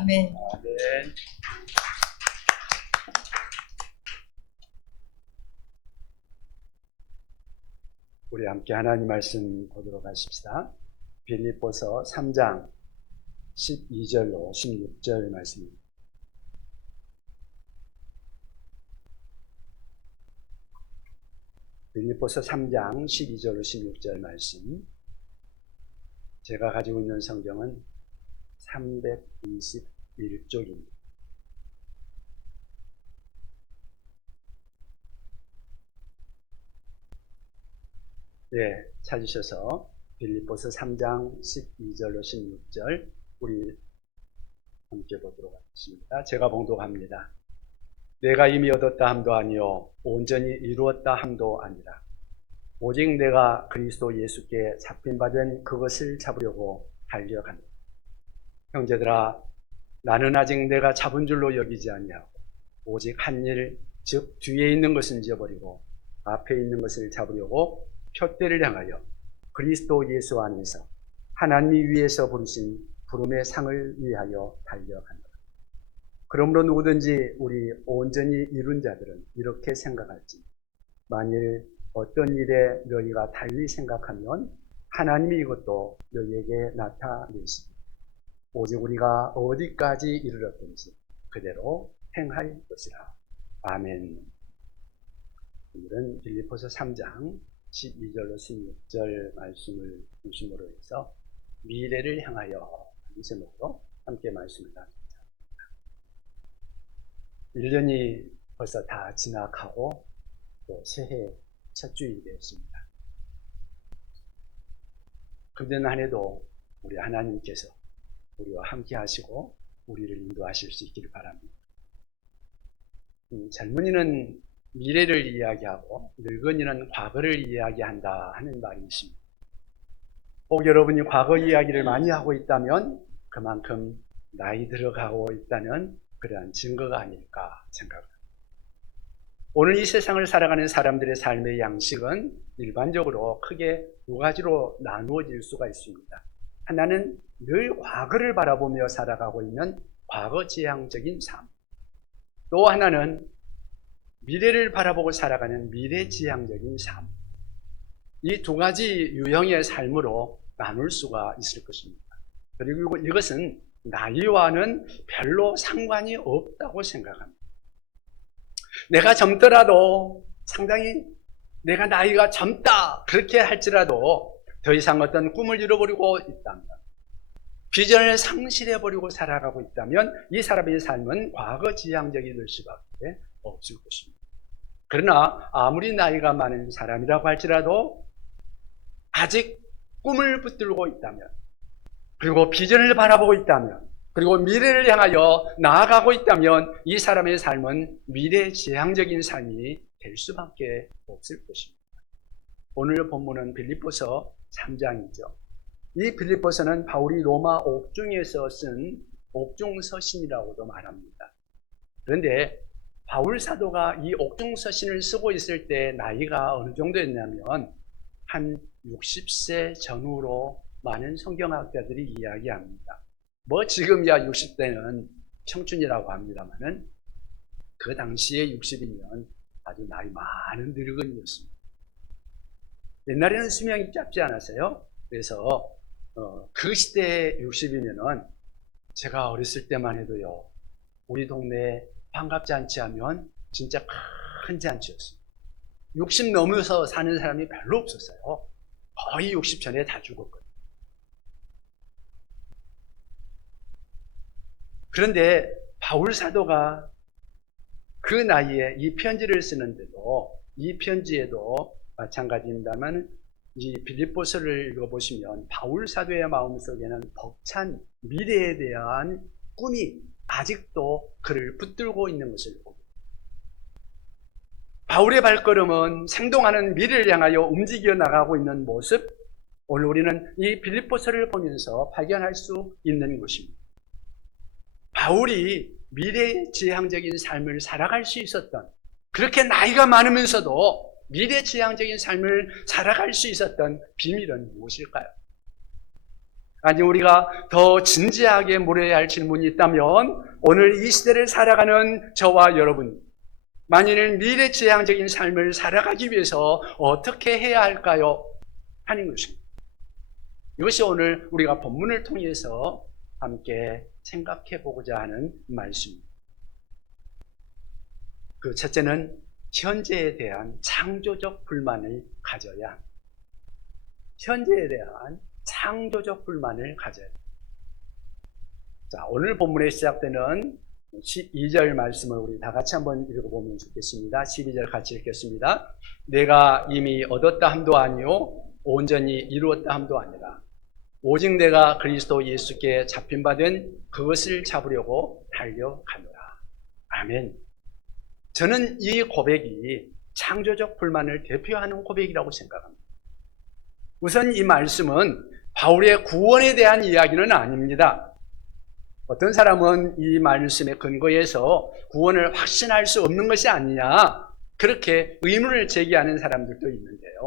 아멘. 아멘. 우리 함께 하나님 말씀 보도록 하십시다. 빌립보서 3장 12절로 16절 말씀입니다. 빌립보서 3장 12절로 16절 말씀. 제가 가지고 있는 성경은 321쪽입니다. 네, 찾으셔서 빌립보서 3장 12절로 16절 우리 함께 보도록 하겠습니다. 제가 봉독합니다. 내가 이미 얻었다 함도 아니요 온전히 이루었다 함도 아니라 오직 내가 그리스도 예수께 잡힌바된 그것을 잡으려고 달려간다. 형제들아, 나는 아직 내가 잡은 줄로 여기지 아니하고 오직 한 일, 즉 뒤에 있는 것은 잊어버리고 앞에 있는 것을 잡으려고 표대를 향하여 그리스도 예수 안에서 하나님이 위에서 부르신 부름의 상을 위하여 달려간다. 그러므로 누구든지 우리 온전히 이룬 자들은 이렇게 생각할지, 만일 어떤 일에 너희가 달리 생각하면 하나님이 이것도 너희에게 나타내시리. 오직 우리가 어디까지 이르렀든지 그대로 행할 것이라. 아멘. 오늘은 빌립보서 3장 12절로 16절 말씀을 중심으로 해서 미래를 향하여 이 제목으로 함께 말씀을 나눕니다. 1년이 벌써 다 지나가고 또 새해 첫 주일이 되었습니다. 금년 한 해도 우리 하나님께서 우리와 함께 하시고 우리를 인도하실 수 있기를 바랍니다. 젊은이는 미래를 이야기하고 늙은이는 과거를 이야기한다 하는 말이 있습니다. 혹 여러분이 과거 이야기를 많이 하고 있다면 그만큼 나이 들어가고 있다는 그러한 증거가 아닐까 생각합니다. 오늘 이 세상을 살아가는 사람들의 삶의 양식은 일반적으로 크게 두 가지로 나누어질 수가 있습니다. 하나는 늘 과거를 바라보며 살아가고 있는 과거지향적인 삶, 또 하나는 미래를 바라보고 살아가는 미래지향적인 삶. 이 두 가지 유형의 삶으로 나눌 수가 있을 것입니다. 그리고 이것은 나이와는 별로 상관이 없다고 생각합니다. 내가 젊더라도 상당히 내가 나이가 젊다 그렇게 할지라도 더 이상 어떤 꿈을 잃어버리고 있다면, 비전을 상실해버리고 살아가고 있다면 이 사람의 삶은 과거지향적이 될 수밖에 없을 것입니다. 그러나 아무리 나이가 많은 사람이라고 할지라도 아직 꿈을 붙들고 있다면, 그리고 비전을 바라보고 있다면, 그리고 미래를 향하여 나아가고 있다면 이 사람의 삶은 미래지향적인 삶이 될 수밖에 없을 것입니다. 오늘 본문은 빌립보서 3장이죠. 이 빌립보서는 바울이 로마 옥중에서 쓴 옥중서신이라고도 말합니다. 그런데 바울 사도가 이 옥중서신을 쓰고 있을 때 나이가 어느 정도였냐면 한 60세 전후로 많은 성경학자들이 이야기합니다. 뭐 지금이야 60대는 청춘이라고 합니다만은 그 당시에 60이면 아주 나이 많은 늙은이였습니다. 옛날에는 수명이 짧지 않았어요. 그래서 그 시대에 60이면은 제가 어렸을 때만 해도요, 우리 동네에 환갑잔치 하면 진짜 큰 잔치였습니다. 60 넘어서 사는 사람이 별로 없었어요. 거의 60 전에 다 죽었거든요. 그런데 바울 사도가 그 나이에 이 편지를 쓰는데도, 이 편지에도 마찬가지입니다만 이 빌립보서를 읽어보시면 바울 사도의 마음속에는 벅찬 미래에 대한 꿈이 아직도 그를 붙들고 있는 것을 보고, 바울의 발걸음은 생동하는 미래를 향하여 움직여 나가고 있는 모습, 오늘 우리는 이 빌립보서를 보면서 발견할 수 있는 것입니다. 바울이 미래지향적인 삶을 살아갈 수 있었던, 그렇게 나이가 많으면서도 미래지향적인 삶을 살아갈 수 있었던 비밀은 무엇일까요? 아니, 우리가 더 진지하게 물어야 할 질문이 있다면 오늘 이 시대를 살아가는 저와 여러분, 만일 미래지향적인 삶을 살아가기 위해서 어떻게 해야 할까요? 하는 것입니다. 이것이 오늘 우리가 본문을 통해서 함께 생각해 보고자 하는 말씀입니다. 그 첫째는 현재에 대한 창조적 불만을 가져야 합니다. 현재에 대한 창조적 불만을 가져야 합니다. 자, 오늘 본문에 시작되는 12절 말씀을 우리 다 같이 한번 읽어보면 좋겠습니다. 12절 같이 읽겠습니다. 내가 이미 얻었다 함도 아니요 온전히 이루었다 함도 아니라 오직 내가 그리스도 예수께 잡힌 바 된 그것을 잡으려고 달려가노라. 아멘. 저는 이 고백이 창조적 불만을 대표하는 고백이라고 생각합니다. 우선 이 말씀은 바울의 구원에 대한 이야기는 아닙니다. 어떤 사람은 이 말씀의 근거에서 구원을 확신할 수 없는 것이 아니냐, 그렇게 의문을 제기하는 사람들도 있는데요.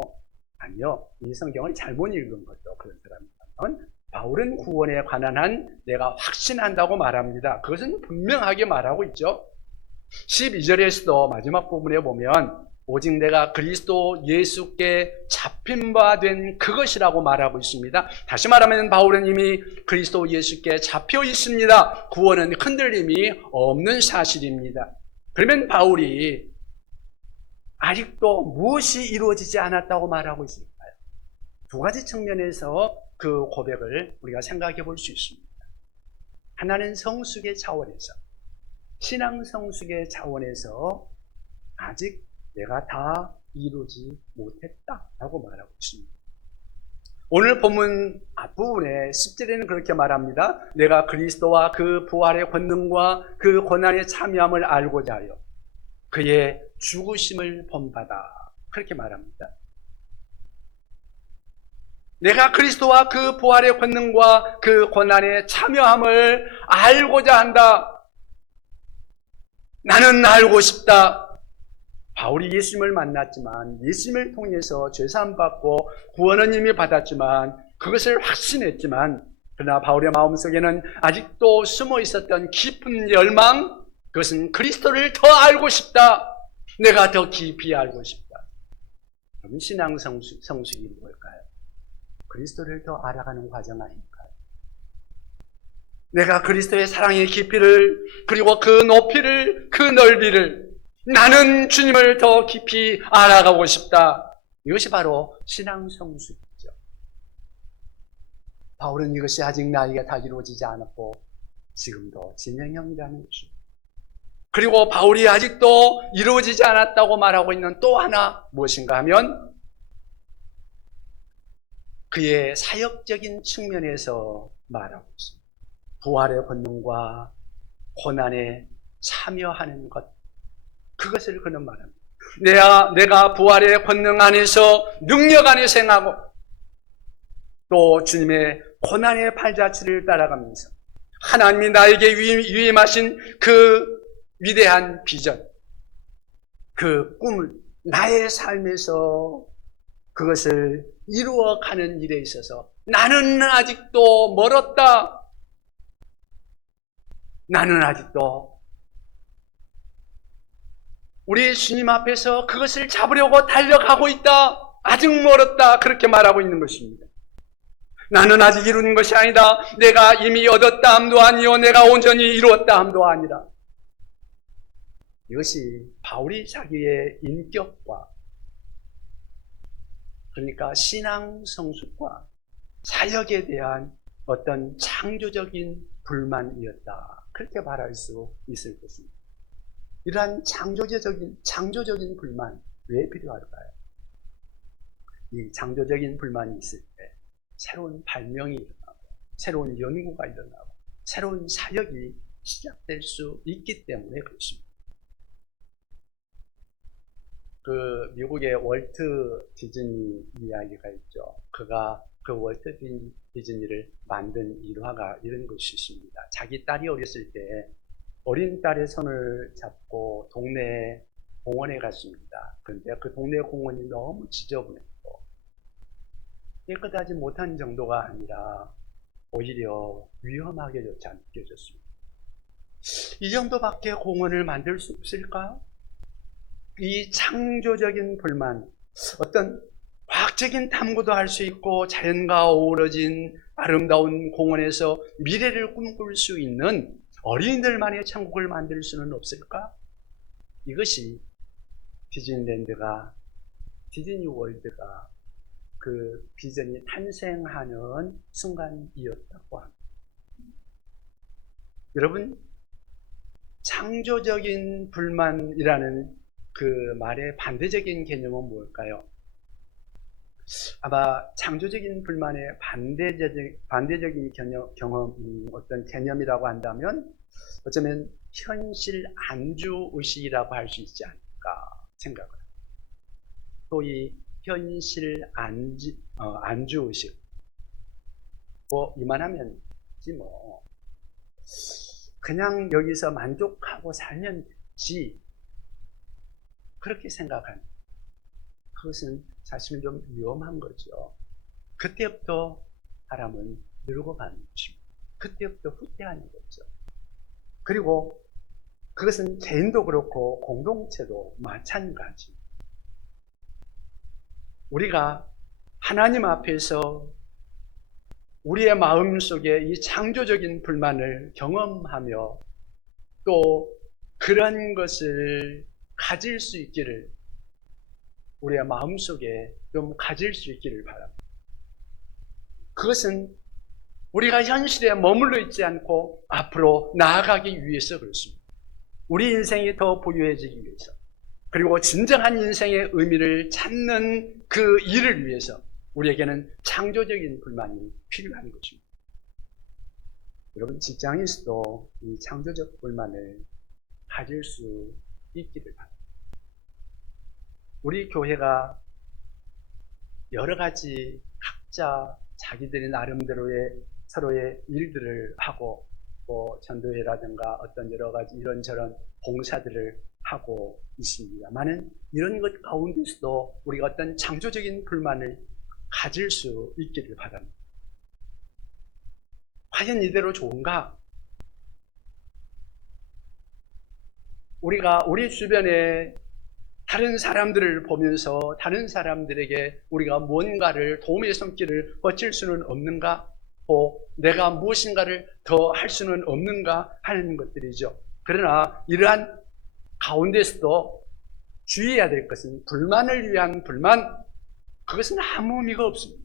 아니요, 이 성경을 잘못 읽은 거죠. 그런 사람이라면 바울은 구원에 관한 한 내가 확신한다고 말합니다. 그것은 분명하게 말하고 있죠. 12절에서도 마지막 부분에 보면 오직 내가 그리스도 예수께 잡힌 바 된 그것이라고 말하고 있습니다. 다시 말하면 바울은 이미 그리스도 예수께 잡혀 있습니다. 구원은 흔들림이 없는 사실입니다. 그러면 바울이 아직도 무엇이 이루어지지 않았다고 말하고 있을까요? 두 가지 측면에서 그 고백을 우리가 생각해 볼 수 있습니다. 하나는 성숙의 차원에서, 신앙 성숙의 차원에서 아직 내가 다 이루지 못했다라고 말하고 있습니다. 오늘 본문 앞부분에 10절에는 그렇게 말합니다. 내가 그리스도와 그 부활의 권능과 그 고난의 참여함을 알고자 하여 그의 죽으심을 본받아, 그렇게 말합니다. 내가 그리스도와 그 부활의 권능과 그 고난의 참여함을 알고자 한다. 나는 알고 싶다. 바울이 예수님을 만났지만 예수님을 통해서 죄사함 받고 구원은 이미 받았지만 그것을 확신했지만, 그러나 바울의 마음속에는 아직도 숨어 있었던 깊은 열망, 그것은 그리스도를 더 알고 싶다. 내가 더 깊이 알고 싶다. 그럼 신앙 성숙이 뭘까요? 그리스도를 더 알아가는 과정 아닐까요? 내가 그리스도의 사랑의 깊이를, 그리고 그 높이를, 그 넓이를, 나는 주님을 더 깊이 알아가고 싶다. 이것이 바로 신앙 성숙이죠. 바울은 이것이 아직 나에게 다 이루어지지 않았고 지금도 진행형이라는 것입니다. 그리고 바울이 아직도 이루어지지 않았다고 말하고 있는 또 하나 무엇인가 하면 그의 사역적인 측면에서 말하고 있습니다. 부활의 권능과 고난에 참여하는 것, 그것을 그는 말합니다. 내가 부활의 권능 안에서, 능력 안에서 행하고 또 주님의 고난의 발자취를 따라가면서 하나님이 나에게 위임하신 그 위대한 비전, 그 꿈을 나의 삶에서 그것을 이루어가는 일에 있어서 나는 아직도 멀었다. 나는 아직도 우리 주님 앞에서 그것을 잡으려고 달려가고 있다. 아직 멀었다. 그렇게 말하고 있는 것입니다. 나는 아직 이루는 것이 아니다. 내가 이미 얻었다 함도 아니요 내가 온전히 이루었다 함도 아니라. 이것이 바울이 자기의 인격과, 그러니까 신앙 성숙과 사역에 대한 어떤 창조적인 불만이었다. 그렇게 말할 수 있을 것입니다. 이러한 창조적인 불만, 왜 필요할까요? 이 창조적인 불만이 있을 때 새로운 발명이 일어나고, 새로운 연구가 일어나고, 새로운 사역이 시작될 수 있기 때문에 그렇습니다. 그 미국의 월트 디즈니 이야기가 있죠. 그가 그 월트 디즈니를 만든 일화가 이런 것이 있습니다. 자기 딸이 어렸을 때 어린 딸의 손을 잡고 동네 공원에 갔습니다. 그런데 그 동네 공원이 너무 지저분했고 깨끗하지 못한 정도가 아니라 오히려 위험하게조차 느껴졌습니다. 이 정도밖에 공원을 만들 수 없을까? 이 창조적인 불만, 어떤 과학적인 탐구도 할 수 있고 자연과 어우러진 아름다운 공원에서 미래를 꿈꿀 수 있는 어린이들만의 천국을 만들 수는 없을까? 이것이 디즈니랜드가, 디즈니월드가 그 비전이 탄생하는 순간이었다고 합니다. 여러분, 창조적인 불만이라는 그 말의 반대적인 개념은 뭘까요? 아마 창조적인 불만의 반대적인 어떤 개념이라고 한다면 어쩌면 현실 안주의식이라고 할 수 있지 않을까 생각을 합니다. 소위 현실 안주의식. 이만하면지 뭐. 그냥 여기서 만족하고 살면 되지. 그렇게 생각하는. 그것은 사실 좀 위험한 거죠. 그때부터 사람은 늙어가는 것입니다. 그때부터 후퇴하는 거죠. 그리고 그것은 개인도 그렇고 공동체도 마찬가지. 우리가 하나님 앞에서 우리의 마음속에 이 창조적인 불만을 경험하며 또 그런 것을 가질 수 있기를, 우리의 마음속에 좀 가질 수 있기를 바랍니다. 그것은 우리가 현실에 머물러 있지 않고 앞으로 나아가기 위해서 그렇습니다. 우리 인생이 더 부유해지기 위해서, 그리고 진정한 인생의 의미를 찾는 그 일을 위해서 우리에게는 창조적인 불만이 필요한 것입니다. 여러분, 직장에서도 이 창조적 불만을 가질 수 있기를 바랍니다. 우리 교회가 여러 가지 각자 자기들이 나름대로의 서로의 일들을 하고 뭐 전도회라든가 어떤 여러 가지 이런저런 봉사들을 하고 있습니다만은 이런 것 가운데서도 우리가 어떤 창조적인 불만을 가질 수 있기를 바랍니다. 과연 이대로 좋은가? 우리가 우리 주변에 다른 사람들을 보면서 다른 사람들에게 우리가 뭔가를 도움의 손길을 뻗칠 수는 없는가? 내가 무엇인가를 더 할 수는 없는가 하는 것들이죠. 그러나 이러한 가운데서도 주의해야 될 것은 불만을 위한 불만, 그것은 아무 의미가 없습니다.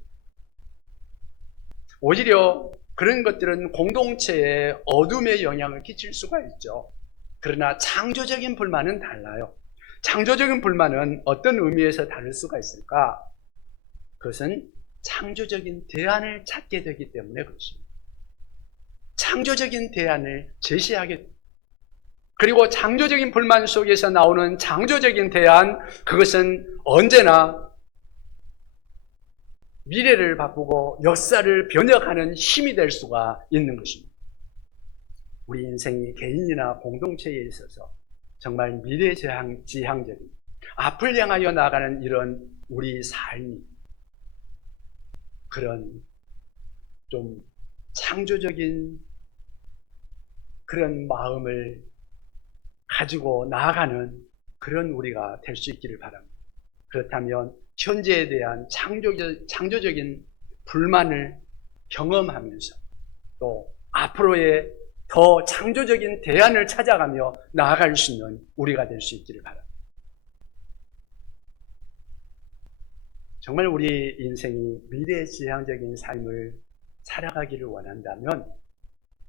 오히려 그런 것들은 공동체에 어둠의 영향을 끼칠 수가 있죠. 그러나 창조적인 불만은 달라요. 창조적인 불만은 어떤 의미에서 다를 수가 있을까? 그것은 창조적인 대안을 찾게 되기 때문에 그렇습니다. 창조적인 대안을 제시하게 됩니다. 그리고 창조적인 불만 속에서 나오는 창조적인 대안, 그것은 언제나 미래를 바꾸고 역사를 변혁하는 힘이 될 수가 있는 것입니다. 우리 인생이 개인이나 공동체에 있어서 정말 미래지향적인, 앞을 향하여 나가는 이런 우리 삶이 그런 좀 창조적인 그런 마음을 가지고 나아가는 그런 우리가 될 수 있기를 바랍니다. 그렇다면 현재에 대한 창조적인 불만을 경험하면서 또 앞으로의 더 창조적인 대안을 찾아가며 나아갈 수 있는 우리가 될 수 있기를 바랍니다. 정말 우리 인생이 미래지향적인 삶을 살아가기를 원한다면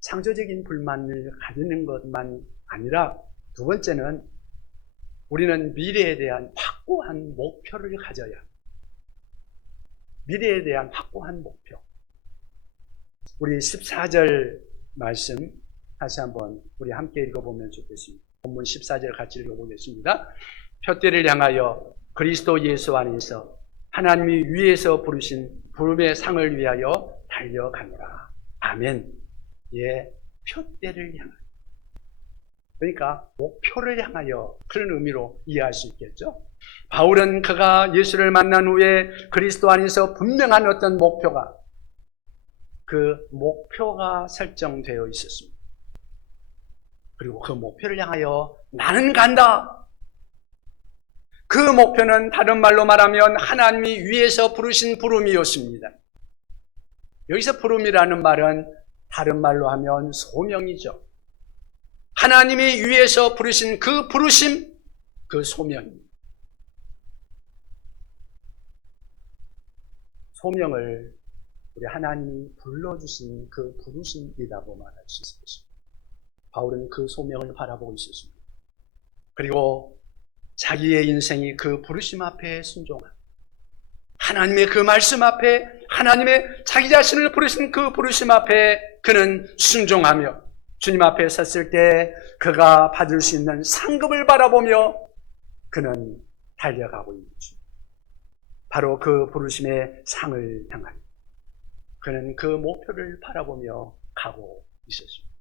창조적인 불만을 가지는 것만 아니라 두 번째는 우리는 미래에 대한 확고한 목표를 가져야 합니다. 미래에 대한 확고한 목표. 우리 14절 말씀 다시 한번 우리 함께 읽어보면 좋겠습니다. 본문 14절 같이 읽어보겠습니다. 표대를 향하여 그리스도 예수 안에서 하나님이 위에서 부르신 부름의 상을 위하여 달려가노라. 아멘. 예, 표대를 향하여. 그러니까 목표를 향하여, 그런 의미로 이해할 수 있겠죠. 바울은 그가 예수를 만난 후에 그리스도 안에서 분명한 어떤 목표가, 그 목표가 설정되어 있었습니다. 그리고 그 목표를 향하여 나는 간다. 그 목표는 다른 말로 말하면 하나님이 위에서 부르신 부름이었습니다. 여기서 부름이라는 말은 다른 말로 하면 소명이죠. 하나님이 위에서 부르신 그 부르심, 그 소명입니다. 소명을 우리 하나님이 불러주신 그 부르심이라고 말할 수 있을 것입니다. 바울은 그 소명을 바라보고 있었습니다. 그리고 자기의 인생이 그 부르심 앞에 순종한, 하나님의 그 말씀 앞에, 하나님의 자기 자신을 부르신 그 부르심 앞에 그는 순종하며 주님 앞에 섰을 때 그가 받을 수 있는 상급을 바라보며 그는 달려가고 있는 중. 바로 그 부르심의 상을 향하여 그는 그 목표를 바라보며 가고 있었습니다.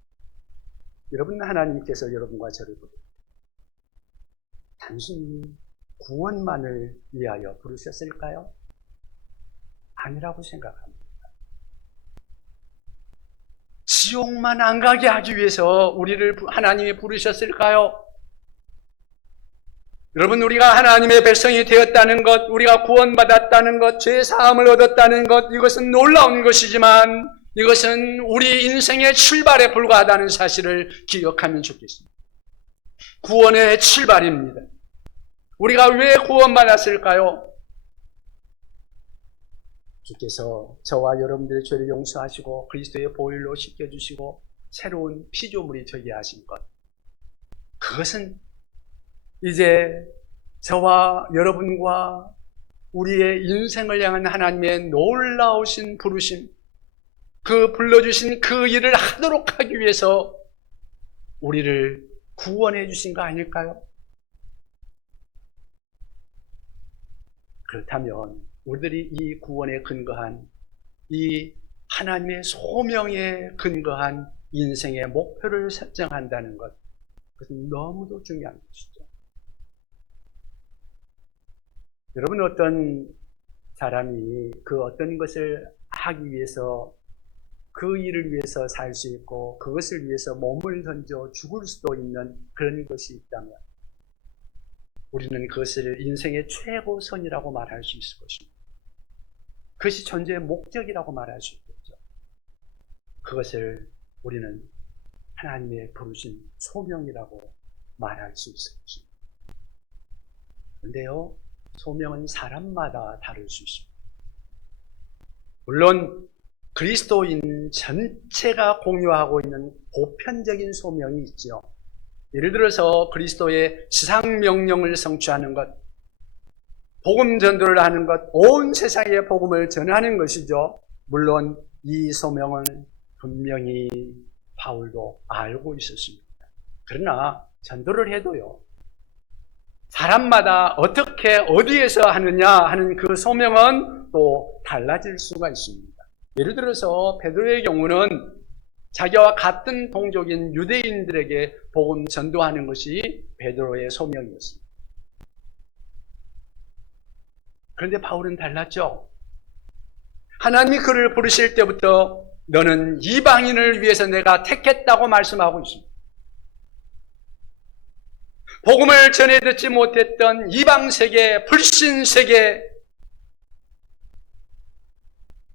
여러분, 하나님께서 여러분과 저를 부르십니다. 단순히 구원만을 위하여 부르셨을까요? 아니라고 생각합니다. 지옥만 안 가게 하기 위해서 우리를 하나님이 부르셨을까요? 여러분, 우리가 하나님의 백성이 되었다는 것, 우리가 구원받았다는 것, 죄 사함을 얻었다는 것, 이것은 놀라운 것이지만 이것은 우리 인생의 출발에 불과하다는 사실을 기억하면 좋겠습니다. 구원의 출발입니다. 우리가 왜 구원받았을까요? 주께서 저와 여러분들의 죄를 용서하시고 그리스도의 보혈로 씻겨주시고 새로운 피조물이 되게 하신 것, 그것은 이제 저와 여러분과 우리의 인생을 향한 하나님의 놀라우신 부르심, 그 불러주신 그 일을 하도록 하기 위해서 우리를 구원해 주신 거 아닐까요? 그렇다면 우리들이 이 구원에 근거한, 이 하나님의 소명에 근거한 인생의 목표를 설정한다는 것, 그것은 너무도 중요한 것이죠. 여러분, 어떤 사람이 그 어떤 것을 하기 위해서, 그 일을 위해서 살 수 있고 그것을 위해서 몸을 던져 죽을 수도 있는 그런 것이 있다면 우리는 그것을 인생의 최고선이라고 말할 수 있을 것입니다. 그것이 존재의 목적이라고 말할 수 있겠죠. 그것을 우리는 하나님의 부르신 소명이라고 말할 수 있을 것입니다. 그런데요, 소명은 사람마다 다를 수 있습니다. 물론 그리스도인 전체가 공유하고 있는 보편적인 소명이 있죠. 예를 들어서 그리스도의 지상명령을 성취하는 것, 복음 전도를 하는 것, 온 세상에 복음을 전하는 것이죠. 물론 이 소명은 분명히 바울도 알고 있었습니다. 그러나 전도를 해도요, 사람마다 어떻게 어디에서 하느냐 하는 그 소명은 또 달라질 수가 있습니다. 예를 들어서 베드로의 경우는 자기와 같은 동족인 유대인들에게 복음 전도하는 것이 베드로의 소명이었습니다. 그런데 바울은 달랐죠. 하나님이 그를 부르실 때부터 너는 이방인을 위해서 내가 택했다고 말씀하고 있습니다. 복음을 전해 듣지 못했던 이방세계, 불신세계,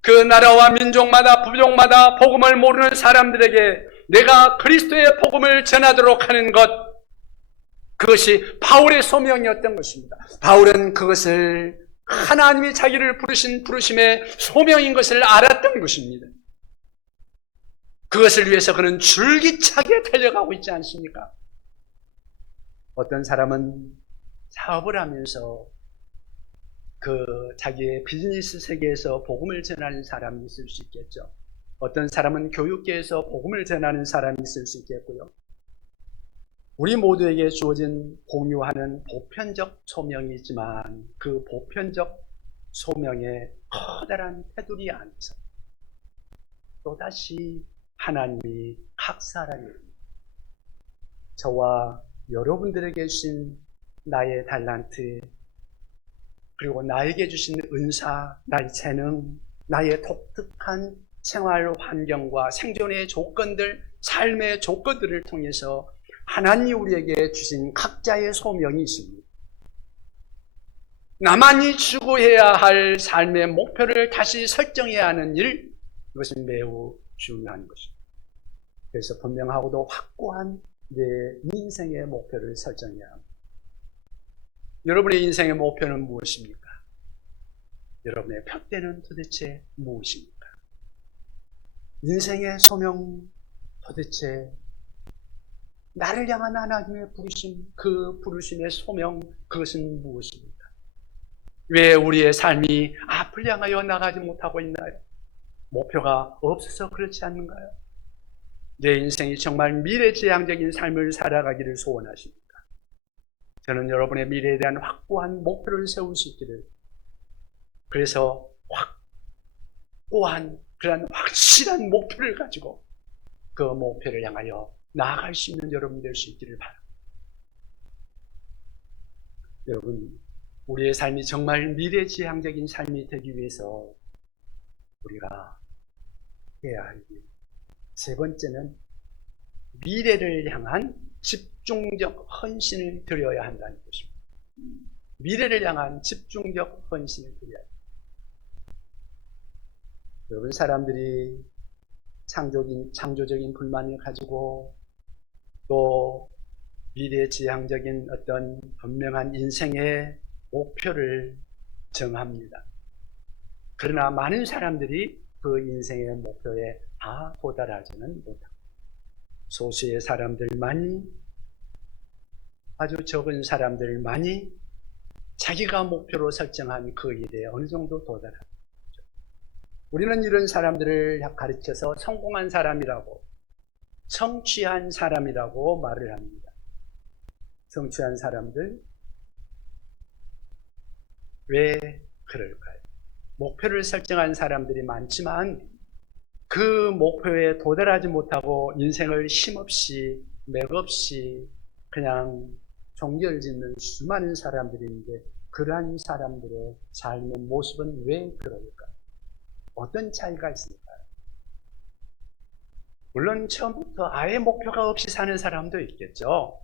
그 나라와 민족마다 부족마다 복음을 모르는 사람들에게 내가 그리스도의 복음을 전하도록 하는 것, 그것이 바울의 소명이었던 것입니다. 바울은 그것을 하나님이 자기를 부르신 부르심의 소명인 것을 알았던 것입니다. 그것을 위해서 그는 줄기차게 달려가고 있지 않습니까? 어떤 사람은 사업을 하면서 그 자기의 비즈니스 세계에서 복음을 전하는 사람이 있을 수 있겠죠. 어떤 사람은 교육계에서 복음을 전하는 사람이 있을 수 있겠고요. 우리 모두에게 주어진 공유하는 보편적 소명이 있지만 그 보편적 소명의 커다란 테두리 안에서 또다시 하나님이 각 사람이 저와 여러분들에게 주신 나의 달란트, 그리고 나에게 주신 은사, 나의 재능, 나의 독특한 생활 환경과 생존의 조건들, 삶의 조건들을 통해서 하나님이 우리에게 주신 각자의 소명이 있습니다. 나만이 추구해야 할 삶의 목표를 다시 설정해야 하는 일, 이것은 매우 중요한 것입니다. 그래서 분명하고도 확고한 내 인생의 목표를 설정해야 합니다. 여러분의 인생의 목표는 무엇입니까? 여러분의 푯대는 도대체 무엇입니까? 인생의 소명, 도대체 나를 향한 하나님의 부르심, 그 부르심의 소명, 그것은 무엇입니까? 왜 우리의 삶이 앞을 향하여 나가지 못하고 있나요? 목표가 없어서 그렇지 않는가요? 내 인생이 정말 미래지향적인 삶을 살아가기를 소원하십니까? 저는 여러분의 미래에 대한 확고한 목표를 세울 수 있기를, 그래서 확고한 그런 확실한 목표를 가지고 그 목표를 향하여 나아갈 수 있는 여러분 될 수 있기를 바랍니다. 여러분, 우리의 삶이 정말 미래지향적인 삶이 되기 위해서 우리가 해야 할 일, 세 번째는 미래를 향한 집중적 헌신을 드려야 한다는 것입니다. 미래를 향한 집중적 헌신을 드려야 합니다. 여러분, 사람들이 창조적인 불만을 가지고 또 미래지향적인 어떤 분명한 인생의 목표를 정합니다. 그러나 많은 사람들이 그 인생의 목표에 다 도달하지는 못합니다. 소수의 사람들만이, 아주 적은 사람들만이 자기가 목표로 설정한 그 일에 어느 정도 도달합니다. 우리는 이런 사람들을 가르쳐서 성공한 사람이라고, 성취한 사람이라고 말을 합니다. 성취한 사람들, 왜 그럴까요? 목표를 설정한 사람들이 많지만 그 목표에 도달하지 못하고 인생을 힘없이 맥없이 그냥 종결짓는 수많은 사람들이 있는데, 그러한 사람들의 삶의 모습은 왜 그럴까요? 어떤 차이가 있을까요? 물론 처음부터 아예 목표가 없이 사는 사람도 있겠죠.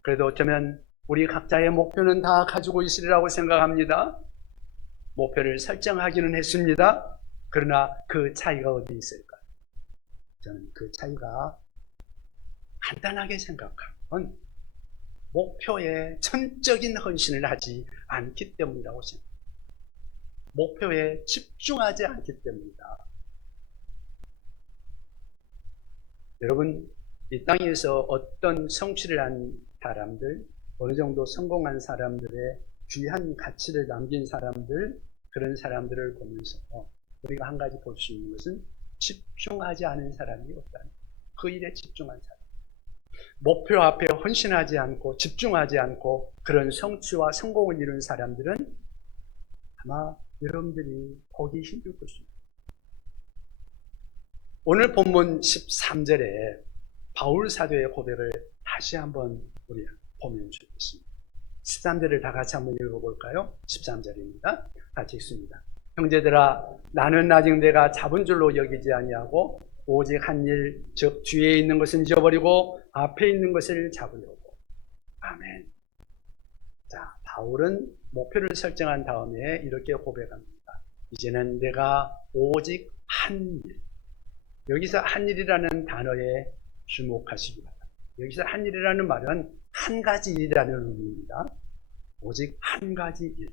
그래도 어쩌면 우리 각자의 목표는 다 가지고 있으리라고 생각합니다. 목표를 설정하기는 했습니다. 그러나 그 차이가 어디 있을까요? 저는 그 차이가 간단하게 생각하면 목표에 전적인 헌신을 하지 않기 때문이라고 생각합니다. 목표에 집중하지 않기 때문이다. 여러분, 이 땅에서 어떤 성취를 한 사람들, 어느 정도 성공한 사람들의 귀한 가치를 남긴 사람들, 그런 사람들을 보면서 우리가 한 가지 볼 수 있는 것은 집중하지 않은 사람이 없다는, 그 일에 집중한 사람, 목표 앞에 헌신하지 않고 집중하지 않고 그런 성취와 성공을 이룬 사람들은 아마 여러분들이 보기 힘들 것입니다. 오늘 본문 13절에 바울 사도의 고백을 다시 한번 우리 보면 좋겠습니다. 13절을 다 같이 한번 읽어볼까요? 13절입니다. 같이 읽습니다. 형제들아, 나는 아직 내가 잡은 줄로 여기지 아니하고 오직 한 일, 즉 뒤에 있는 것은 잊어버리고 앞에 있는 것을 잡으려고. 아멘. 자, 바울은 목표를 설정한 다음에 이렇게 고백합니다. 이제는 내가 오직 한 일. 여기서 한 일이라는 단어에 주목하시기 바랍니다. 여기서 한 일이라는 말은 한 가지 일이라는 의미입니다. 오직 한 가지 일.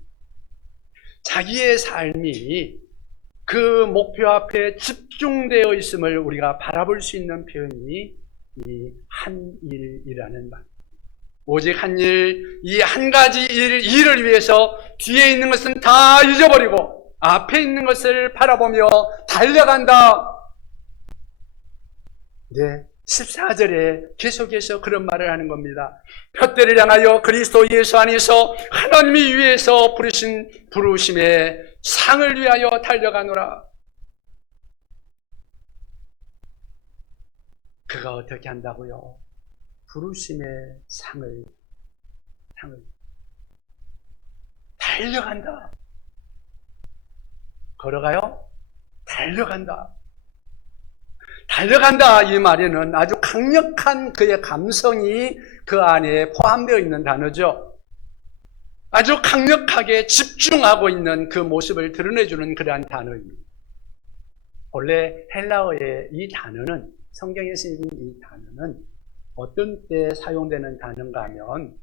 자기의 삶이 그 목표 앞에 집중되어 있음을 우리가 바라볼 수 있는 표현이 이 한 일이라는 말. 오직 한 일, 이 한 가지 일을 위해서 뒤에 있는 것은 다 잊어버리고 앞에 있는 것을 바라보며 달려간다. 네, 14절에 계속해서 그런 말을 하는 겁니다. 푯대를 향하여 그리스도 예수 안에서 하나님이 위해서 부르신 부르심의 상을 위하여 달려가노라. 그가 어떻게 한다고요? 부르심의 상을 달려간다. 걸어가요? 달려간다. 달려간다 이 말에는 아주 강력한 그의 감성이 그 안에 포함되어 있는 단어죠. 아주 강력하게 집중하고 있는 그 모습을 드러내주는 그러한 단어입니다. 본래 헬라어의 이 단어는, 성경에 쓰인 이 단어는 어떤 때 사용되는 단어인가 하면,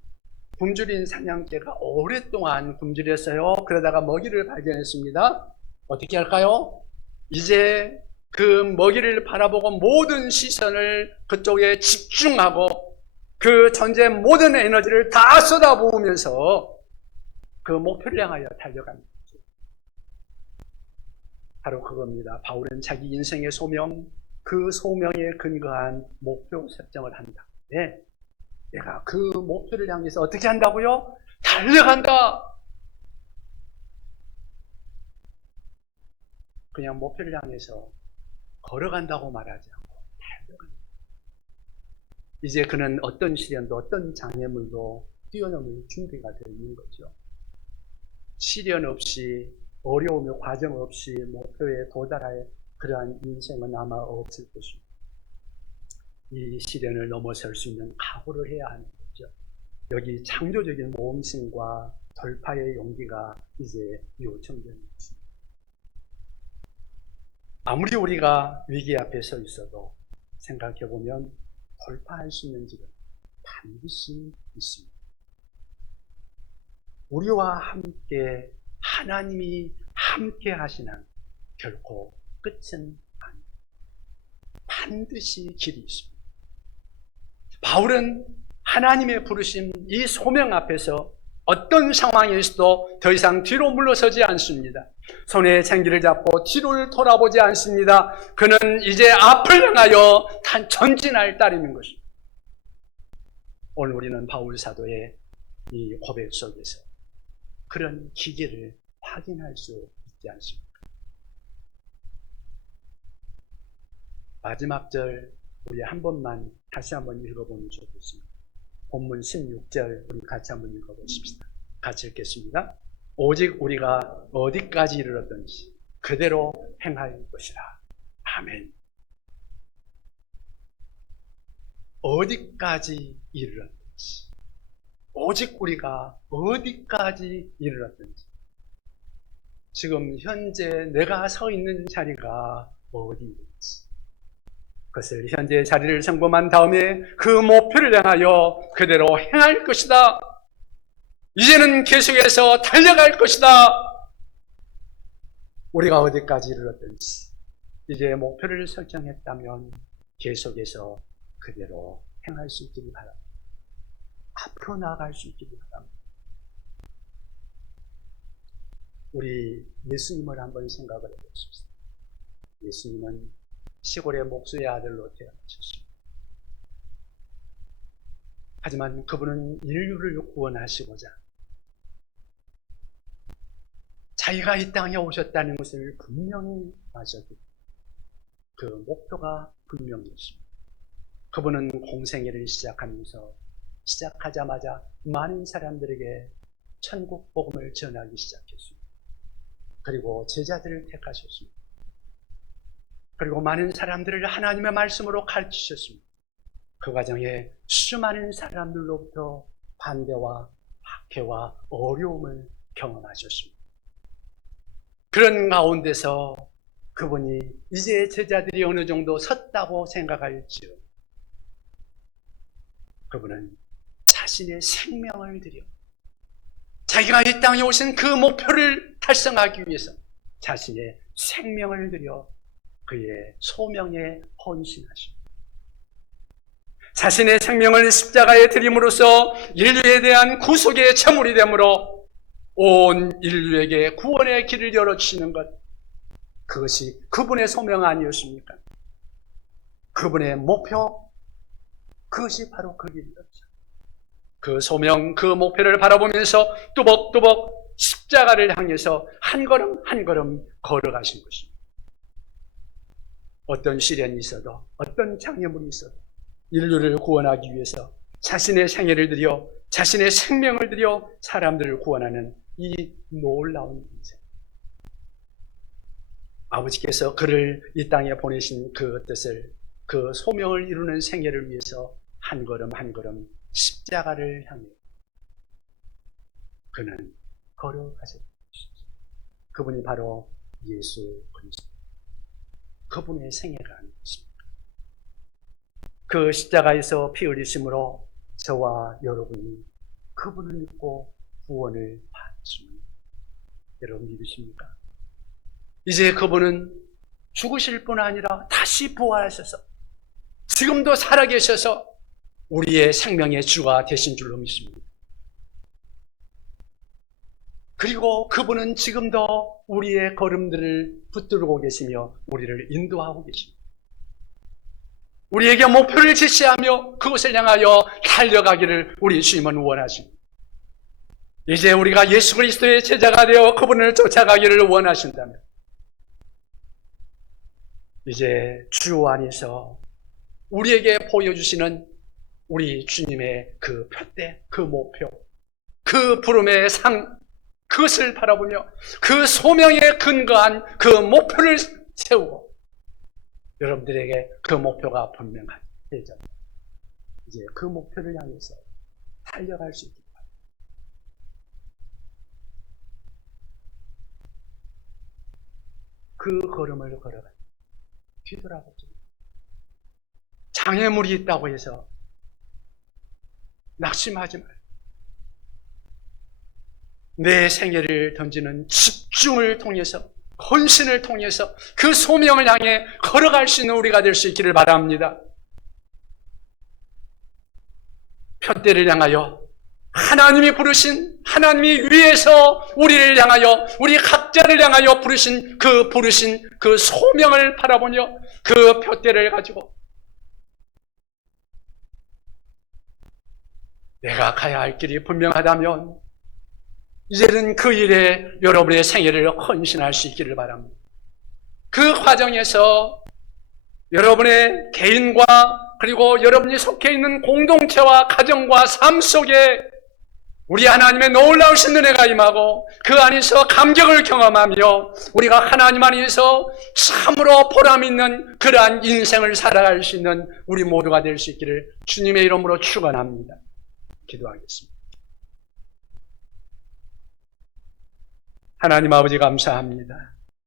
굶주린 사냥개가 오랫동안 굶주렸어요. 그러다가 먹이를 발견했습니다. 어떻게 할까요? 이제 그 먹이를 바라보고 모든 시선을 그쪽에 집중하고 그 전제의 모든 에너지를 다 쏟아부으면서 그 목표를 향하여 달려갑니다. 바로 그겁니다. 바울은 자기 인생의 소명, 그 소명에 근거한 목표 설정을 한다. 네. 내가 그 목표를 향해서 어떻게 한다고요? 달려간다. 그냥 목표를 향해서 걸어간다고 말하지 않고 달려간다. 이제 그는 어떤 시련도 어떤 장애물도 뛰어넘을 준비가 되어 있는 거죠. 시련 없이, 어려움의 과정 없이 목표에 도달할 그러한 인생은 아마 없을 것입니다. 이 시련을 넘어설 수 있는 각오를 해야 하는 거죠. 여기 창조적인 모험심과 돌파의 용기가 이제 요청되는 것입니다. 아무리 우리가 위기 앞에 서 있어도 생각해보면 돌파할 수 있는 길은 반드시 있습니다. 우리와 함께 하나님이 함께 하시는 결코 끝은 아닙니다. 반드시 길이 있습니다. 바울은 하나님의 부르심, 이 소명 앞에서 어떤 상황에서도 더 이상 뒤로 물러서지 않습니다. 손에 생기를 잡고 뒤를 돌아보지 않습니다. 그는 이제 앞을 향하여 전진할 따름인 것입니다. 오늘 우리는 바울 사도의 이 고백 속에서 그런 기계를 확인할 수 있지 않습니까? 마지막 절 우리 한 번만 다시 한번 읽어보면 좋겠습니다. 본문 16절 우리 같이 한번 읽어보십시다. 같이 읽겠습니다. 오직 우리가 어디까지 이르렀든지 그대로 행할 것이라. 아멘. 어디까지 이르렀든지, 오직 우리가 어디까지 이르렀든지, 지금 현재 내가 서 있는 자리가 어디인지, 그것을 현재의 자리를 점검한 다음에 그 목표를 향하여 그대로 행할 것이다. 이제는 계속해서 달려갈 것이다. 우리가 어디까지 이르렀든지 이제 목표를 설정했다면 계속해서 그대로 행할 수 있기를 바랍니다. 앞으로 나아갈 수 있기를 바랍니다. 우리 예수님을 한번 생각을 해보십시오. 예수님은 시골의 목수의 아들로 태어나셨습니다. 하지만 그분은 인류를 구원하시고자 자기가 이 땅에 오셨다는 것을 분명히 아셨고 그 목표가 분명했습니다. 그분은 공생애를 시작하자마자 많은 사람들에게 천국 복음을 전하기 시작했습니다. 그리고 제자들을 택하셨습니다. 그리고 많은 사람들을 하나님의 말씀으로 가르치셨습니다. 그 과정에 수많은 사람들로부터 반대와 박해와 어려움을 경험하셨습니다. 그런 가운데서 그분이 이제 제자들이 어느 정도 섰다고 생각할지요, 그분은 자신의 생명을 들여 자기가 이 땅에 오신 그 목표를 달성하기 위해서 자신의 생명을 들여 그의 소명에 헌신하십니다. 자신의 생명을 십자가에 드림으로써 인류에 대한 구속의 제물이 되므로 온 인류에게 구원의 길을 열어주시는 것, 그것이 그분의 소명 아니었습니까? 그분의 목표, 그것이 바로 그 길이었죠. 그 소명, 그 목표를 바라보면서 뚜벅뚜벅 십자가를 향해서 한 걸음 한 걸음 걸어가신 것입니다. 어떤 시련이 있어도, 어떤 장애물이 있어도 인류를 구원하기 위해서 자신의 생애를 들여, 자신의 생명을 들여 사람들을 구원하는 이 놀라운 인생. 아버지께서 그를 이 땅에 보내신 그 뜻을, 그 소명을 이루는 생애를 위해서 한 걸음 한 걸음 십자가를 향해 그는 걸어가셨다. 그분이 바로 예수 그리스도, 그분의 생애가 아니겠습니까? 그 십자가에서 피 흘리심으로 저와 여러분이 그분을 믿고 구원을 받습니다. 여러분 믿으십니까? 이제 그분은 죽으실 뿐 아니라 다시 부활하셔서 지금도 살아계셔서 우리의 생명의 주가 되신 줄로 믿습니다. 그리고 그분은 지금도 우리의 걸음들을 붙들고 계시며 우리를 인도하고 계십니다. 우리에게 목표를 제시하며 그것을 향하여 달려가기를 우리 주님은 원하십니다. 이제 우리가 예수 그리스도의 제자가 되어 그분을 쫓아가기를 원하신다면 이제 주 안에서 우리에게 보여주시는 우리 주님의 그 표대, 그 목표, 그 부름의 상, 그것을 바라보며 그 소명에 근거한 그 목표를 세우고 여러분들에게 그 목표가 분명한 대전, 이제 그 목표를 향해서 달려갈 수 있기 바랍니다. 그 걸음을 걸어가 뒤돌아보지. 장애물이 있다고 해서 낙심하지 말고 내 생애를 던지는 집중을 통해서, 헌신을 통해서 그 소명을 향해 걸어갈 수 있는 우리가 될 수 있기를 바랍니다. 표대를 향하여 하나님이 부르신, 하나님이 위에서 우리를 향하여, 우리 각자를 향하여 부르신 그 소명을 바라보며 그 표대를 가지고 내가 가야 할 길이 분명하다면 이제는 그 일에 여러분의 생애를 헌신할 수 있기를 바랍니다. 그 과정에서 여러분의 개인과 그리고 여러분이 속해 있는 공동체와 가정과 삶 속에 우리 하나님의 놀라우신 은혜가 임하고 그 안에서 감격을 경험하며 우리가 하나님 안에서 참으로 보람있는 그러한 인생을 살아갈 수 있는 우리 모두가 될 수 있기를 주님의 이름으로 축원합니다. 기도하겠습니다. 하나님 아버지 감사합니다.